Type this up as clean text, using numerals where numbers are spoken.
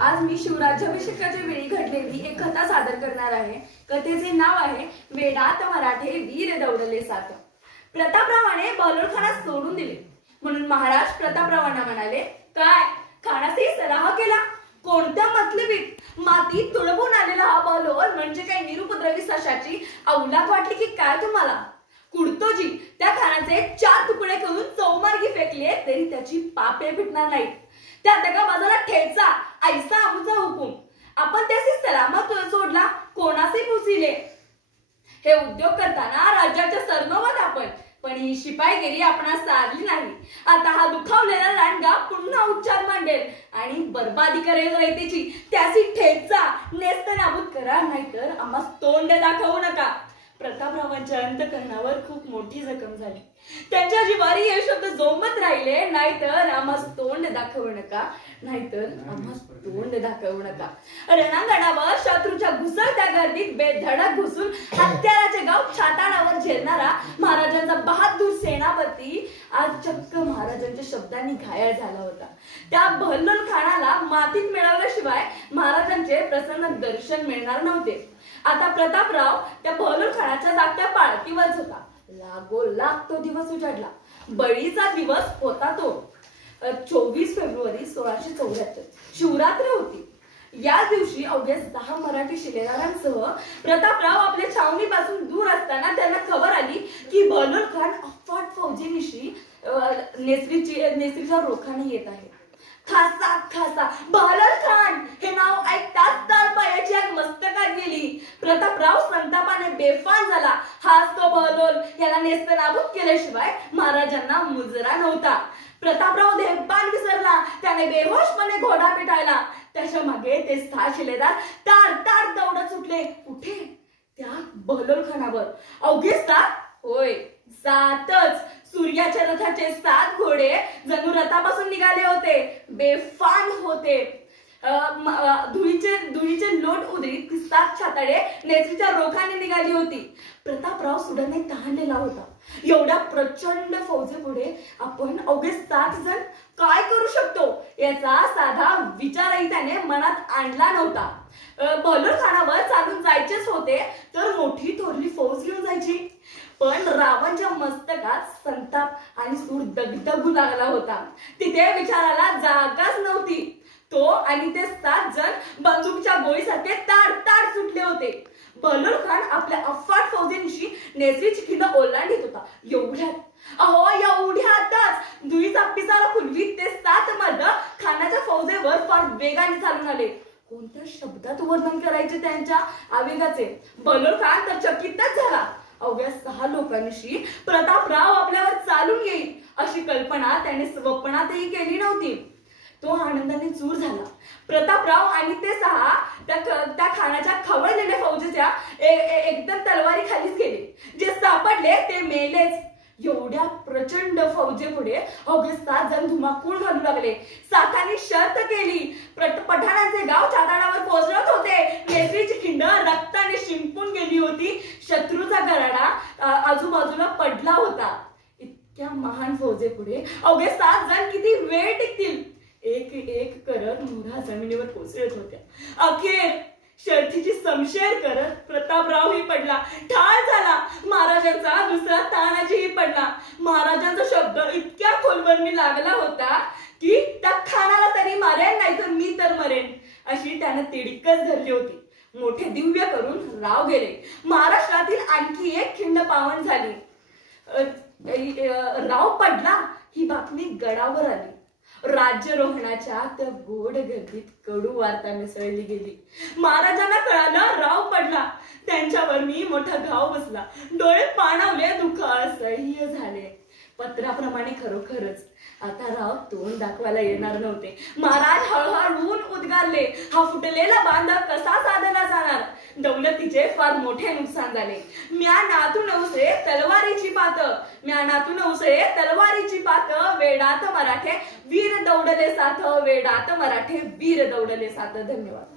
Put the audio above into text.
आज मी शिवराज्याभिषेकाच्या वेळी घडलेली एक कथा सादर करणार आहे। कथेचे नाव आहे वेडात मराठे वीर दौडले सात। प्रतापरावाने बहलोलखाना सोडून दिले म्हणून महाराज प्रतापरावांना म्हणाले, काय खानासी सराह केला? कोणत्या मतलबीत मातीत तुडवून आलेला हा बहलोल म्हणजे काय निरुपद्रवी सशाची अवलाद वाटली की काय तुम्हाला? कुडतोजी त्या खानाचे 4 तुकडे करून चौमार्गी फेकले तरी त्याची पापे फिटणार नाहीत। त्या दगा बाजाला ठेचा ऐसा आमचा हुकूम, आपण त्याची सलामत सोडला कोणासे पुसिले? हे उद्योग करताना राज्याच्या सरनोबत आपण, पण ही शिपाईगिरी आपणास सारली नाही। आता हा दुखावलेला लांडगा पुन्हा उच्चार मांडेल आणि बर्बादी करेल रयतेची। त्याची ठेचा नेस्तनाबूत करा, नाहीतर आम्हास तोंड दाखवू नका। प्रतापरावांच्या अंतकरणावर खूप मोठी जखम झाली। त्यांच्या जिवारी हे शब्द जोमत राहिले, नाहीतर आम्हास तोंड दाखवू नका, नाहीतर आम्हास तोंड दाखवू नका। रणांगणावर शत्रूच्या घुसळत्या गर्दीत बेधडक घुसून हत्याराचे गाव छाताडावर झेलणारा महाराजांचा बहादूर सेनापती आज चक्क महाराजांच्या शब्दांनी घायल झाला होता। त्या बहलोल खानाला मातीत मिळवल्याशिवाय महाराजांचे प्रसन्न दर्शन मिळणार नव्हते। आता प्रतापराव त्या बहलोल खानाच्या जागत्या पाळतीवरच होता। लागोलाग तो दिवस उजाडला। बळीचा दिवस होता तो 24 फेब्रुवारी 1674, शिवरात्र होती। या दिवशी अवघ्या 6 मराठी शिलेदारांसह प्रतापराव आपल्या छावणीपासून दूर असताना त्यांना खबर आली की बहलोल खान अफाट फौजेनिशी नेसरीच्या रोखाने येत आहे। खासा खासा बहलोल खान हे नाव ऐकताच तळपायाची आग मस्तकात गेली। प्रतापराव संतापाने बेफान झाला। हाच तो बहलोल, याला नेस्तनाबूत केल्याशिवाय महाराजांना मुजरा नव्हता। प्रतापराव देहपान विसरला, त्याने बेहोशपणे घोडा पेटाळला। त्याच्या मागे ते 6 शिलेदार ताड ताड दौडत सुटले। कुठे? त्या बहलोल खानावर। अवघे 7? होय 7च। सूर्याच्या रथाचे 7 घोडे जणू रथापासून निघाले होते, बेफान होते। धुळीचे लोट उधळीत 7 छाताडे नेसरीच्या रोखाने निघाली होती। प्रतापराव सुडाने तहानलेला होता। एवढ्या प्रचंड फौजेपुढे आपण अवघे 7 जण काय करू शकतो याचा साधा विचारही त्याने मनात आणला नव्हता। बहलोल खानावर चालून जायचेच होते तर मोठी थोरली फौज घेऊन जायची, पण रावणच्या मस्तकात संताप आणि सूर दगदगू लागला होता। तिथे विचाराला जागाच नव्हती। तो आणि ते 7 जण बंदुकीच्या गोळीसारखे ताड ताड सुटले होते। बहलोल खान आपल्या अफाट फौजेनिशी नेसरीची खिंड ओलांडीत होता। एवढ्यातच धुळीचा पिसारा फुलवीत ते 7 मर्द खानाच्या फौजेवर फार वेगाने चालून आले। कोणत्या शब्दात वर्णन करायचे त्यांच्या आवेगाचे? बहलोल खान तर चकितच झाला। अवघ्या 6 लोकांशी प्रतापराव आपल्यावर चालून येईल अशी कल्पना त्याने स्वप्नातही केली नव्हती। तो आनंदाने चूर झाला। प्रतापराव आणि ते 6 त्या खानाच्या खवळलेल्या फौजेच्या एकदम तलवारी खालीच गेले। जे सापडले ते मेलेच। एवढ्या प्रचंड फौजेपुढे अवघे 7 जण धुमाकूळ घालू लागले। साथाने शर्त केली। पठाणांचे गाव छाताडावर पोहोचत होते। नेसरीची खिंड रक्ताने शिंपून गेली होती। शत्रूचा गराडा आजूबाजूला पडला होता। इतक्या महान फौजेपुढे अवघे 7 जण किती वेळ टिकतील? एक एक करत मुरा जमिनीवर कोसळत होत्या। अखेर शर्थीची समशेर करत प्रतापरावही पडला, ठार झाला। महाराजांचा दुसरा तानाजीही पडला। महाराजांचा शब्द इतक्या खोलवरणी लागला होता की त्या खानाला तरी मारेन, नाहीतर मी तर मरेन अशी त्याने तिडकच धरली होती। मोठे दिव्य करून राव गेले। महाराष्ट्रातील आणखी एक खिंड पावन झाली। राव पडला ही बातमी गडावर आली। राज्यरोहणाच्या त्या गोड गर्दीत कडू वार्ता मिसळली गेली। महाराजांना कळालं राव पडला। त्यांच्यावर मी मोठा घाव बसला। डोळे पाणावले, दुःख असह्य झाले। पत्राप्रमाणे खरोखरच आता राव तोंड दाखवायला येणार नव्हते। महाराज हळहळून उद्गारले, हा फुटलेला बांधा कसा साधला जाणार? दौलतीचे फार मोठे नुकसान झाले। म्यानातून उसळे तलवारीची पात, म्यानातून उसळे तलवारीची पात। वेडात मराठे वीर दौडले साथ, वेडात मराठे वीर दौडले साथ। धन्यवाद।